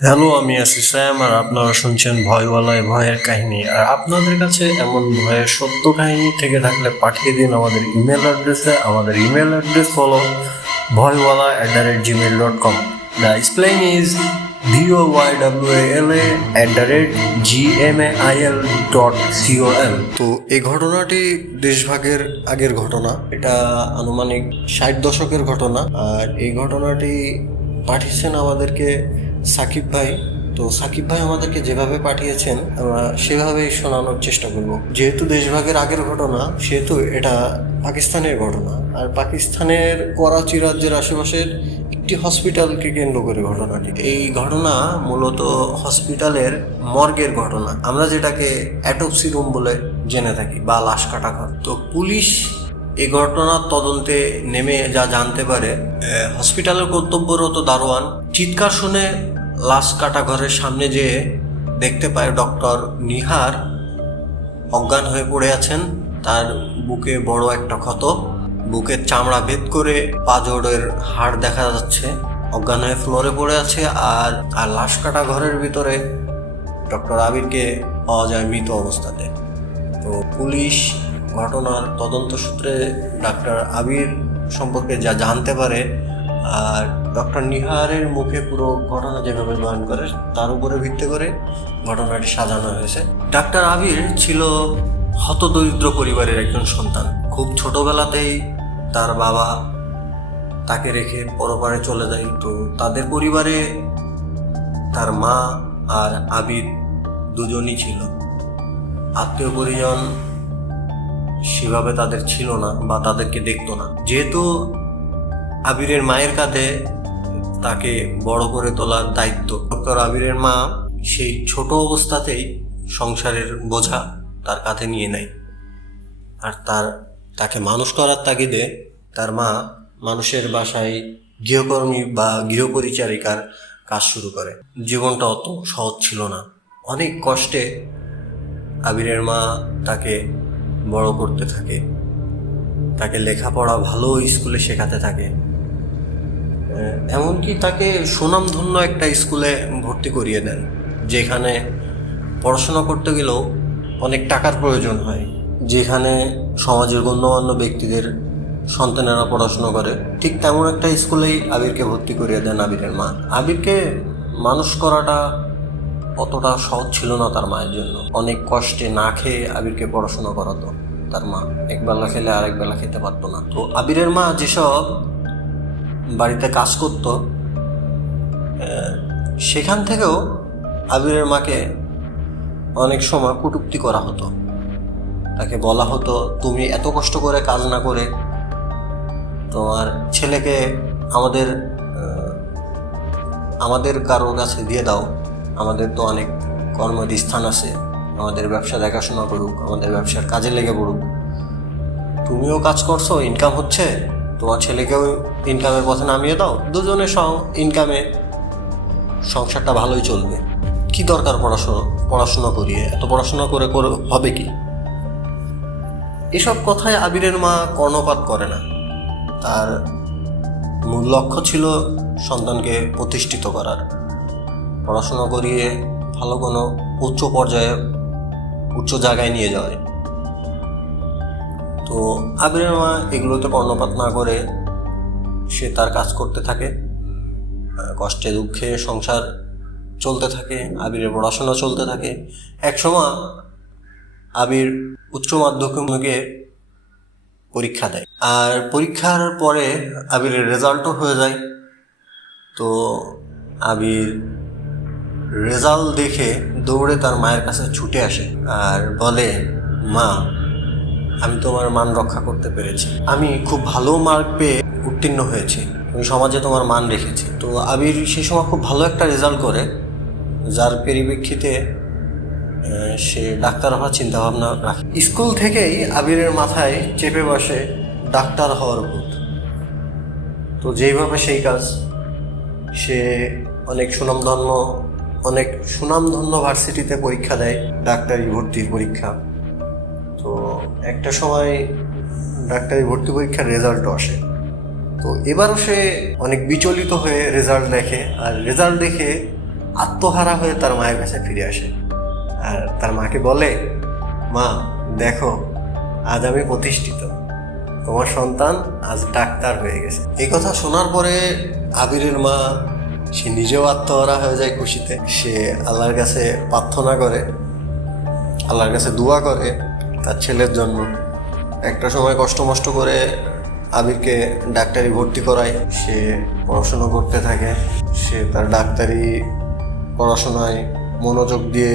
Hello, আমি আছি Sam আর আপনারা শুনছেন ভয়ওয়ালায় ভয়ের কাহিনী। আর আপনাদের কাছে এমন ভয়ের সত্য কাহিনী থেকে থাকলে পাঠিয়ে দিন আমাদের ইমেল অ্যাড্রেসে। আমাদের ইমেল অ্যাড্রেস হলো voywala@gmail.com। The spelling is voywala@gmail.com। তো এই ঘটনাটি দেশভাগের আগের ঘটনা, এটা আনুমানিক 60 দশকের ঘটনা। আর এই ঘটনাটি পাঠিয়েছেন আমাদেরকে সাকিব ভাই। তো সাকিব ভাই আমাদেরকে যেভাবে পাঠিয়েছেন আমরা সেভাবেই শোনানোর চেষ্টা করব। যেহেতু দেশভাগের আগের ঘটনা, সেহেতু এটা পাকিস্তানের ঘটনা। আর পাকিস্তানের করাচি রাজ্যের আশেপাশের একটি হসপিটালকে কেন্দ্র করে ঘটনাটি। এই ঘটনা মূলত হসপিটালের মর্গের ঘটনা, আমরা যেটাকে অ্যাটপসি রুম বলে জেনে থাকি, বা লাশ কাটা ঘর। তো পুলিশ এই ঘটনার তদন্তে নেমে যা জানতে পারে, হসপিটালের কর্তব্যরত দারোয়ান চিৎকার শুনে লাশ কাটা ঘরের সামনে যেয়ে দেখতে পায় ডক্টর নিহার অজ্ঞান হয়ে পড়ে আছেন। তার বুকে বড় একটা ক্ষত, বুকের চামড়া ভেদ করে পাঁজরের হাড় দেখা যাচ্ছে, অজ্ঞান হয়ে ফ্লোরে পড়ে আছে। আর আর লাশ কাটা ঘরের ভিতরে ডক্টর আবিরকে পাওয়া যায় মৃত অবস্থাতে। তো পুলিশ ঘটনার তদন্ত সূত্রে ডাক্তার আবির সম্পর্কে যা জানতে পারে, আর ডক্টর নিহারের মুখে পুরো ঘটনা যেভাবে বয়ান করে তার উপরে ভিত্তি করে ঘটনাটি সাজানো হয়েছে। ডাক্তার আবির ছিল হতদরিদ্র পরিবারের একজন সন্তান। খুব ছোটবেলাতেই তার বাবা তাকে রেখে পরপারে চলে যায়। তো তাদের পরিবারে তার মা আর আবির দুজনই ছিল। আত্মীয় পরিজন সেভাবে তাদের ছিল না বা তাদেরকে দেখতো না। যেহেতু আবিরের মায়ের কাঁধে তাকে বড় করে তোলার দায়িত্ব, ডক্টর আবিরের মা সেই ছোট অবস্থাতেই সংসারের বোঝা তার কাঁধে নিয়ে নেয়। আর তাকে মানুষ করার তাগিদে তার মা মানুষের বাসায় গৃহকর্মী বা গৃহপরিচারিকার কাজ শুরু করে। জীবনটা অত সহজ ছিল না। অনেক কষ্টে আবিরের মা তাকে বড় করতে থাকে, তাকে লেখাপড়া ভালো স্কুলে শেখাতে থাকে। এমনকি তাকে সুনামধন্য একটা স্কুলে ভর্তি করিয়ে দেন, যেখানে পড়াশোনা করতে গেলেও অনেক টাকার প্রয়োজন হয়, যেখানে সমাজের গণ্যমান্য ব্যক্তিদের সন্তানেরা পড়াশোনা করে। ঠিক তেমন একটা স্কুলেই আবিরকে ভর্তি করিয়ে দেন আবিরের মা। আবিরকে মানুষ করাটা অতটা সহজ ছিল না তার মায়ের জন্য। অনেক কষ্টে না খেয়ে আবিরকে পড়াশোনা করাতো তার মা। একবেলা খেলে আরেক বেলা খেতে পারতো না। তো আবিরের মা যেসব বাড়িতে কাজ করত, সেখান থেকেও আবিরের মাকে অনেক সময় কটূক্তি করা হতো। তাকে বলা হতো, তুমি এত কষ্ট করে কাজ না করে তোমার ছেলেকে আমাদের কারোর কাছে দিয়ে দাও, আমাদের তো অনেক কর্মস্থান আছে, আমাদের ব্যবসা দেখাশোনা করুক, আমাদের ব্যবসার কাজে লেগে পড়ুক। তুমিও কাজ করছো, ইনকাম হচ্ছে, তোমার ছেলেকেও ইনকামের পথে নামিয়ে দাও, দুজনের ইনকামে সংসারটা ভালোই চলবে। কি দরকার পড়াশোনা করিয়ে, এত পড়াশোনা করে হবে কি? এসব কথায় আবিরের মা কর্ণপাত করে না। তার মূল লক্ষ্য ছিল সন্তানকে প্রতিষ্ঠিত করার, পড়াশোনা করিয়ে ভালো কোনো উচ্চ জায়গায় নিয়ে যাওয়ার। তো আবিরের মা এগুলোতে কর্ণপাত না করে সে তার কাজ করতে থাকে। কষ্টে দুঃখে সংসার চলতে থাকে, আবিরের পড়াশোনা চলতে থাকে। একসময় আবির উচ্চ মাধ্যমিকে পরীক্ষা দেয়, আর পরীক্ষার পরে আবিরের রেজাল্টও হয়ে যায়। তো আবির রেজাল্ট দেখে দৌড়ে তার মায়ের কাছে ছুটে আসে আর বলে, মা, আমি তোমার মান রক্ষা করতে পেরেছি, আমি খুব ভালো মার্ক পেয়ে উত্তীর্ণ হয়েছি, আমি সমাজে তোমার মান রেখেছি। তো আবির সেই সময় খুব ভালো একটা রেজাল্ট করে, যার পরিপ্রেক্ষিতে সে ডাক্তার হওয়ার চিন্তাভাবনা রাখে। স্কুল থেকেই আবিরের মাথায় চেপে বসে ডাক্তার হওয়ার ভূত। তো যেইভাবে সেই কাজ, সে অনেক সুনামধন্য ভার্সিটিতে পরীক্ষা দেয়, ডাক্তারি ভর্তির পরীক্ষা। তো একটা সময় ডাক্তারি ভর্তি পরীক্ষার রেজাল্টও আসে। তো এবারও সে অনেক বিচলিত হয়ে রেজাল্ট দেখে, আর রেজাল্ট দেখে আত্মহারা হয়ে তার মায়ের কাছে ফিরে আসে আর তার মাকে বলে, মা দেখো, আজ আমি প্রতিষ্ঠিত, তোমার সন্তান আজ ডাক্তার হয়ে গেছে। এই কথা শোনার পরে আবিরের মা সে নিজেও আত্মহারা হয়ে যায় খুশিতে। সে আল্লাহর কাছে প্রার্থনা করে, আল্লাহর কাছে দোয়া করে তার ছেলের জন্য। একটা সময় কষ্ট মষ্ট করে আবিরকে ডাক্তারি ভর্তি করায়। সে পড়াশুনো করতে থাকে, সে তার ডাক্তারি পড়াশোনায় মনোযোগ দিয়ে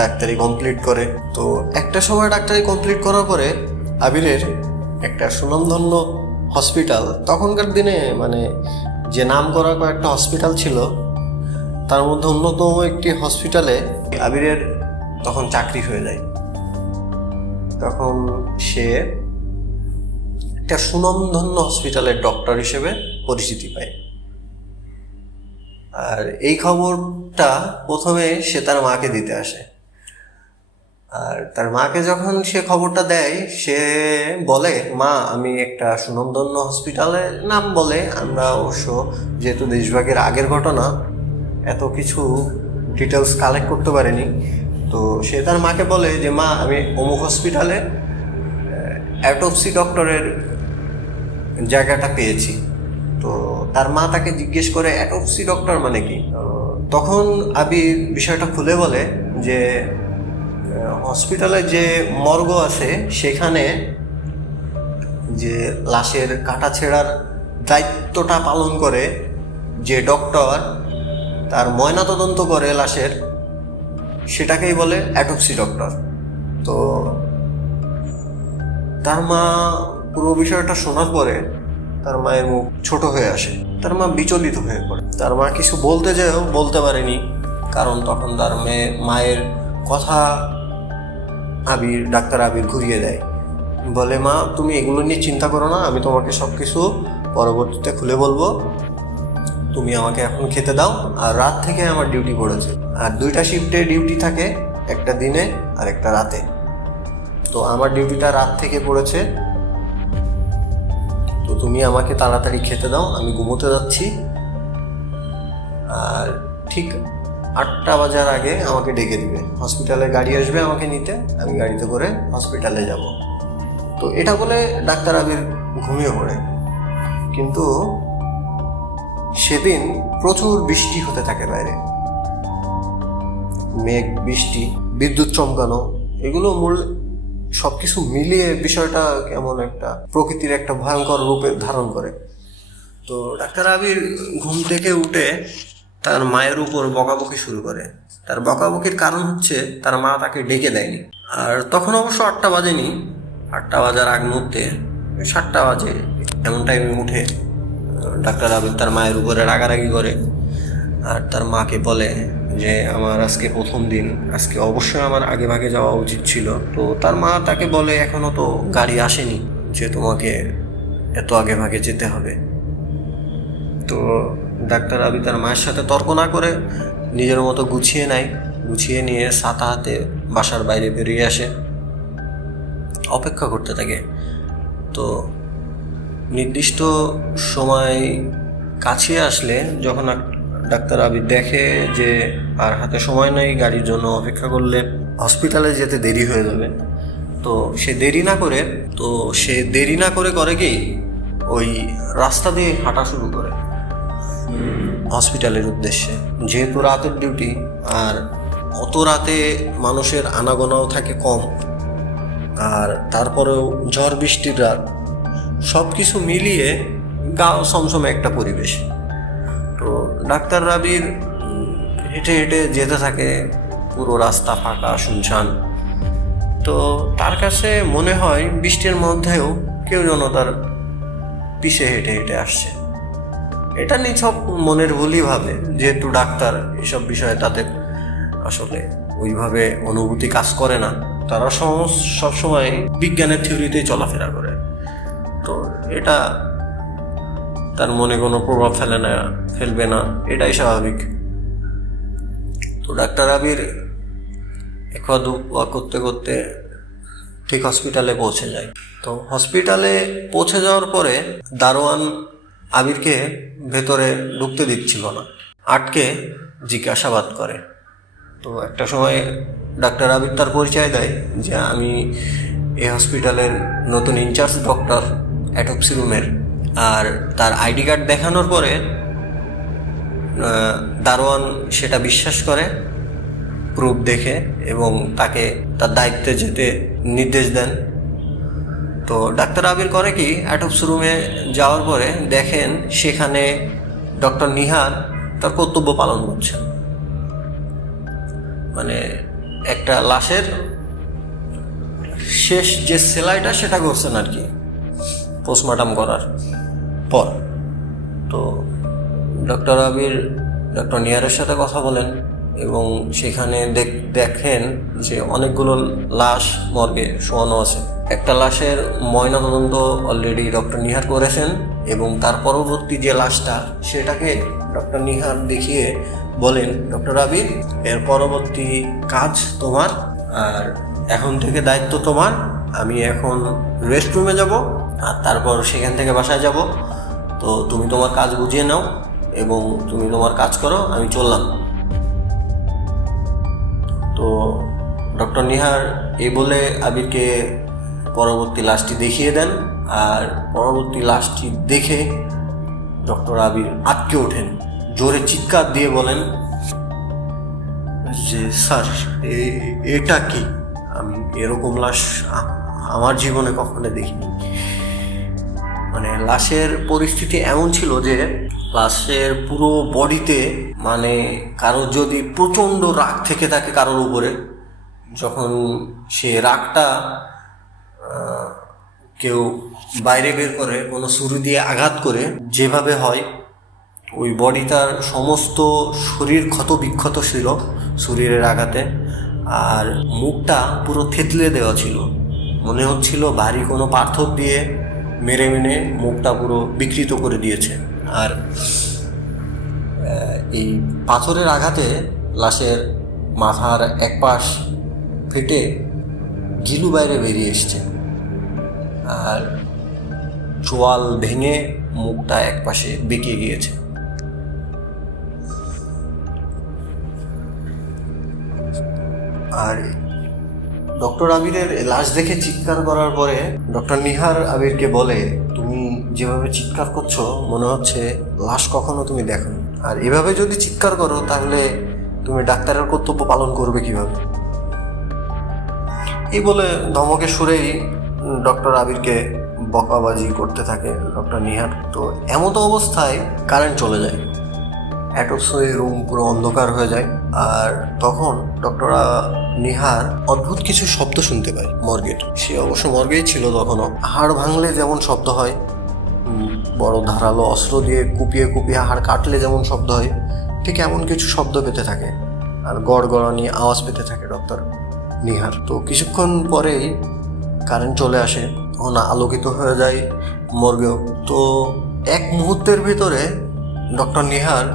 ডাক্তারি কমপ্লিট করে। তো একটা সময় ডাক্তারি কমপ্লিট করার পরে আবিরের একটা সুনামধন্য হসপিটাল, তখনকার দিনে মানে যে নাম করা কয়েকটা হসপিটাল ছিল তার মধ্যে অন্যতম একটি হসপিটালে আবিরের তখন চাকরি হয়ে যায়। তখন সে একটা সুনামধন্য হসপিটালের ডক্টর হিসেবে পরিচিতি পায়। আর এই খবরটা প্রথমে সে তার মাকে দিতে আসে। আর তার মাকে যখন সে খবরটা দেয়, সে বলে, মা আমি একটা সুনামধন্য হসপিটালের নাম বলে, আমরা অবশ্য যেহেতু দেশভাগের আগের ঘটনা এত কিছু ডিটেলস কালেক্ট করতে পারিনি, তো সে তার মাকে বলে যে মা আমি অমুক হসপিটালে অ্যাটপসি ডক্টরের জায়গাটা পেয়েছি। তো তার মা তাকে জিজ্ঞেস করে অ্যাটপসি ডক্টর মানে কি। তখন আবির বিষয়টা খুলে বলে যে হসপিটালে যে মর্গ আছে সেখানে যে লাশের কাটা ছেঁড়ার দায়িত্বটা পালন করে যে ডক্টর, তার ময়নাতদন্ত করে লাশের, সেটাকেই বলে অ্যাটপসি ডক্টর। তো তার মা পুরো বিষয়টা শোনার পরে তার মায়ের মুখ ছোট হয়ে আসে, তার মা বিচলিত হয়ে পড়ে। তার মা কিছু বলতে যেও বলতে পারেনি, কারণ তখন তার মায়ের কথা ডাক্তার আবির ঘুরিয়ে দেয়। বলে, মা তুমি এগুলো নিয়ে চিন্তা করো না, আমি তোমাকে সব কিছু পরবর্তীতে খুলে বলবো, তুমি আমাকে এখন খেতে দাও। আর রাত থেকে আমার ডিউটি পড়েছে, আর 2টা শিফটে ডিউটি থাকে, একটা দিনে আর একটা রাতে। তো আমার ডিউটিটা রাত থেকে পড়েছে, তো তুমি আমাকে তাড়াতাড়ি খেতে দাও, আমি ঘুমোতে যাচ্ছি। আর ঠিক 8টা বাজার আগে আমাকে ডেকে দিবে, হসপিটালে গাড়ি আসবে আমাকে নিতে, আমি গাড়িতে করে হসপিটালে যাব। তো এটা বলে ডাক্তার আবির ঘুমিয়ে পড়ে। কিন্তু সেদিন প্রচুর বৃষ্টি হতে থাকে বাইরে, মেঘ, বৃষ্টি, বিদ্যুৎ চমকানো, এগুলো মূল সব কিছু মিলিয়ে বিষয়টা কেমন একটা প্রকৃতির একটা ভয়ঙ্কর রূপে ধারণ করে। তো ডাক্তার আবির ঘুম থেকে উঠে তার মায়ের উপর বকাবকি শুরু করে। তার বকাবকির কারণ হচ্ছে তার মা তাকে ডেকে দেয়নি। আর তখন অবশ্য 8টা বাজেনি, 8টা বাজার আগ মুহূর্তে 7টা বাজে এমন টাইমে উঠে ডাক্তার আবির তার মায়ের উপরে রাগারাগি করে। আর তার মাকে বলে যে আমার আজকে প্রথম দিন, আজকে অবশ্যই আমার আগে ভাগে যাওয়া উচিত ছিল। তো তার মা তাকে বলে, এখনো তো গাড়ি আসেনি যে তোমাকে এত আগে ভাগে যেতে হবে। তো ডাক্তার আবির তার মায়ের সাথে তর্ক না করে নিজের মতো গুছিয়ে নিয়ে ছাতা হাতে বাসার বাইরে বেরিয়ে আসে, অপেক্ষা করতে থাকে। তো নির্দিষ্ট সময় কাছে আসলে যখন ডাক্তার আবির দেখে যে আর হাতে সময় নেই, গাড়ির জন্য অপেক্ষা করলে হসপিটালে যেতে দেরি হয়ে যাবে, তো সে দেরি না করে করে কি ওই রাস্তা দিয়ে হাঁটা শুরু করে হসপিটালের উদ্দেশ্যে। যেহেতু রাতের ডিউটি, আর অত রাতে মানুষের আনাগোনাও থাকে কম, আর তারপরেও ঝড় বৃষ্টির রাত, সব কিছু মিলিয়ে গাও সমসমে একটা পরিবেশ। তো ডাক্তার আবির হেঁটে হেঁটে যেতে থাকে, পুরো রাস্তা ফাঁকা শুনশান। তো তার কাছে মনে হয় বৃষ্টির মধ্যেও কেউ যেন তার পিছে হেঁটে হেঁটে আসছে। এটা নিছক মনের ভুলই ভাবে, যেহেতু ডাক্তার এসব বিষয়ে তাদের আসলে ওইভাবে অনুভূতি কাজ করে না, তারা সবসময় বিজ্ঞানের থিওরিতেই চলাফেরা করে। তো এটা তার মনে কোনো প্রভাব ফেলবে না, এটাই স্বাভাবিক। তো ডাক্তার আবির এক করতে করতে ঠিক হসপিটালে পৌঁছে যায়। তো হসপিটালে পৌঁছে যাওয়ার পরে দারোয়ান আবিরকে ভেতরে ঢুকতে দিচ্ছিল না, আটকে জিজ্ঞাসাবাদ করে। তো একটা সময় ডাক্তার আবির তার পরিচয় দেয় যে আমি এই হসপিটালের নতুন ইনচার্জ ডক্টর অ্যাটপসি রুমের। আর তার আইডি কার্ড দেখানোর পরে দারোয়ান সেটা বিশ্বাস করে প্রুফ দেখে এবং তাকে তার দায়িত্বে যেতে নির্দেশ দেন। তো ডাক্তার আবির করে কি, অ্যাটপসি রুমে যাওয়ার পরে দেখেন সেখানে ডক্টর নিহার তার কর্তব্য পালন করছেন। মানে একটা লাশের শেষ যে সেলাইটা সেটা করছেন আর কি পোস্টমর্টম করার পর। তো ডক্টর আবির ডক্টর নিহারের সাথে কথা বলেন এবং সেখানে দেখেন যে অনেকগুলো লাশ মর্গে শোয়ানো আছে। একটা লাশের ময়নাতদন্ত অলরেডি ডক্টর নিহার করেছেন এবং তার পরবর্তী যে লাশটা সেটাকে ডক্টর নিহার দেখিয়ে বলেন, ডক্টর আবির, এর পরবর্তী কাজ তোমার, আর এখন থেকে দায়িত্ব তোমার। আমি এখন রেস্ট রুমে যাব আর তারপর সেখান থেকে বাসায় যাব। তো তুমি তোমার কাজ বুঝিয়ে নাও এবং তুমি তোমার কাজ করো, আমি চললাম। তো ডক্টর নিহার এই বলে আবিরকে পরবর্তী লাশটি দেখিয়ে দেন। আর পরবর্তী লাশটি দেখে ডক্টর আবির আটকে ওঠেন, জোরে চিৎকার দিয়ে বলেন যে স্যার, এটা কি? আমি এরকম লাশ আমার জীবনে কখনো দেখিনি। মানে লাশের পরিস্থিতি এমন ছিল যে লাশের পুরো বডিতে, মানে কারোর যদি প্রচণ্ড রাগ থেকে থাকে কারোর উপরে, যখন সে রাগটা কেউ বাইরে বের করে, কোনো ছুরি দিয়ে আঘাত করে যেভাবে হয়, ওই বডিটার সমস্ত শরীর ক্ষত বিক্ষত ছিল শরীরের আঘাতে। আর মুখটা পুরো থেতলে দেওয়া ছিল, মনে হচ্ছিল ভারী কোনো পাথর দিয়ে মেরে মেরে মুখটা পুরো বিকৃত করে দিয়েছে। আর এই পাথরের আঘাতে লাশের মাথার এক পাশ ফেটে গিলু বাইরে বেরিয়ে এসছে আর চোয়াল ভেঙে মুখটা এক পাশে বেঁকে গিয়েছে। আর ডক্টর আবিরের লাশ দেখে চিৎকার করার পরে ডক্টর নিহার আবিরকে বলে, তুমি যেভাবে চিৎকার করছো মনে হচ্ছে লাশ কখনো তুমি দেখো, আর এভাবে যদি চিৎকার করো তাহলে তুমি ডাক্তারের কর্তব্য পালন করবে কিভাবে? এই বলে ধমকের সুরেই ডক্টর আবিরকে বকাবাজি করতে থাকে ডক্টর নিহার। তো এমতো অবস্থায় কারেন্ট চলে যায়, অ্যাটপসি রুম পুরো অন্ধকার হয়ে যায়। আর তখন ডক্টর নিহার অদ্ভুত কিছু শব্দ শুনতে পায় মর্গের। সে অবশ্য মর্গেই ছিল তখনও। হাড় ভাঙলে যেমন শব্দ হয়, বড় ধারালো অস্ত্র দিয়ে কুপিয়ে কুপিয়ে হাড় কাটলে যেমন শব্দ হয়, ঠিক এমন কিছু শব্দ পেতে থাকে আর গড়গড়ানি আওয়াজ পেতে থাকে ডক্টর নিহার। তো কিছুক্ষণ পরেই কারেন্ট চলে আসে, তখন আলোকিত হয়ে যায় মর্গেও। তো এক মুহূর্তের ভিতরে ডক্টর নিহার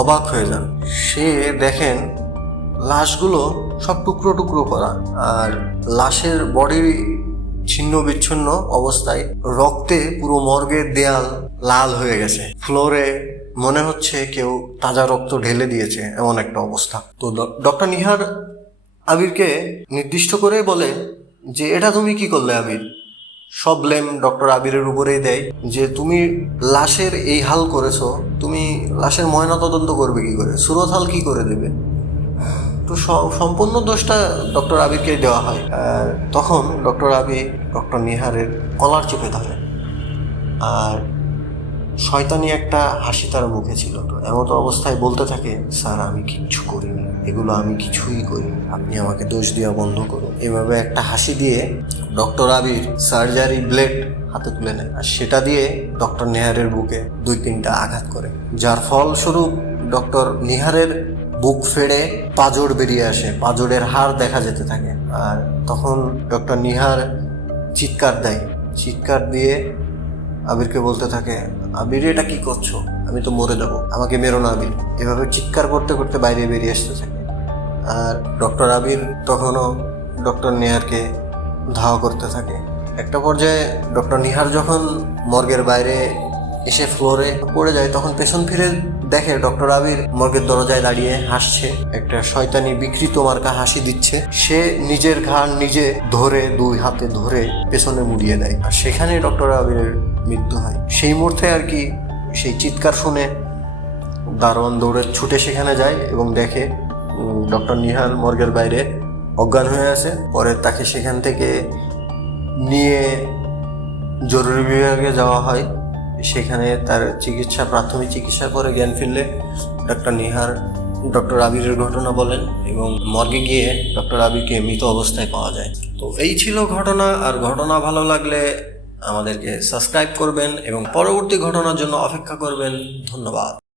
অবাক হয়ে যান। সে দেখেন লাশগুলো সব টুকরো টুকরো করা, আর লাশের বডি ছিন্ন বিচ্ছিন্ন অবস্থায়, রক্তে পুরো মর্গের দেয়াল লাল হয়ে গেছে। ফ্লোরে মনে হচ্ছে কেউ তাজা রক্ত ঢেলে দিয়েছে, এমন একটা অবস্থা। তো ডক্টর নিহার আবিরকে নির্দিষ্ট করে বলে যে এটা তুমি কি করলে আবির? সব ব্লেম ডক্টর আবিরের উপরেই দেয় যে তুমি লাশের এই হাল করেছো, তুমি লাশের ময়নাতদন্ত করবে কি করে, সুরত হাল কি করে দেবে? তো সম্পূর্ণ দোষটা ডক্টর আবিরকে দেওয়া হয়। আর তখন ডক্টর আবির ডক্টর নিহারের কলার চেপে ধরে আর শয়তানি একটা হাসি তার মুখে ছিল। তো এমতো অবস্থায় বলতে থাকে, স্যার আমি কিচ্ছু করিনি, এগুলো আমি কিছুই করিনি, আপনি আমাকে দোষ দেওয়া বন্ধ করুন। এভাবে একটা হাসি দিয়ে ডক্টর আবির সার্জারি ব্লেড হাতে তুলে নেয় আর সেটা দিয়ে ডক্টর নিহারের বুকে 2-3টা আঘাত করে, যার ফলস্বরূপ ডক্টর নিহারের বুক ফেড়ে পাঁজর বেরিয়ে আসে, পাঁজরের হাড় দেখা যেতে থাকে। আর তখন ডক্টর নিহার চিৎকার দেয়, চিৎকার দিয়ে আবিরকে বলতে থাকে, আবির এটা কি করছো, আমি তো মরে যাবো, আমাকে মেরো না আবির। এভাবে চিৎকার করতে করতে বাইরে বেরিয়ে আসতে থাকে। আর ডক্টর আবির তখনও ডক্টর নিহারকে ধাওয়া করতে থাকে। একটা পর্যায়ে ডক্টর নিহার যখন মর্গের বাইরে এসে ফ্লোরে পড়ে যায়, তখন পেছন ফিরে দেখে ডক্টর আবির মর্গের দরজায় দাঁড়িয়ে হাসছে, একটা শয়তানি বিকৃত মার্কা হাসি দিচ্ছে। সে নিজের ঘাড় নিজে ধরে 2 হাতে ধরে পেছনে মুড়িয়ে দেয়, আর সেখানে ডক্টর আবিরের মৃত্যু হয়। সেই মুহূর্তে আর কি সেই চিৎকার শুনে দারোয়ান দৌড়ে ছুটে সেখানে যায় এবং দেখে ডক্টর নিহাল মর্গের বাইরে অজ্ঞান হয়ে আছে। পরে তাকে সেখান থেকে নিয়ে জরুরি বিভাগে যাওয়া হয়। সেখানে তার প্রাথমিক চিকিৎসা করে জ্ঞান ফিরলে ডক্টর আবিরের ঘটনা বলেন এবং মর্গে গিয়ে ডক্টর আবিরকে মৃত অবস্থায় পাওয়া যায়। তো এই ছিল ঘটনা। আর ঘটনা ভালো লাগলে আমাদেরকে সাবস্ক্রাইব করবেন এবং পরবর্তী ঘটনার জন্য অপেক্ষা করবেন। ধন্যবাদ।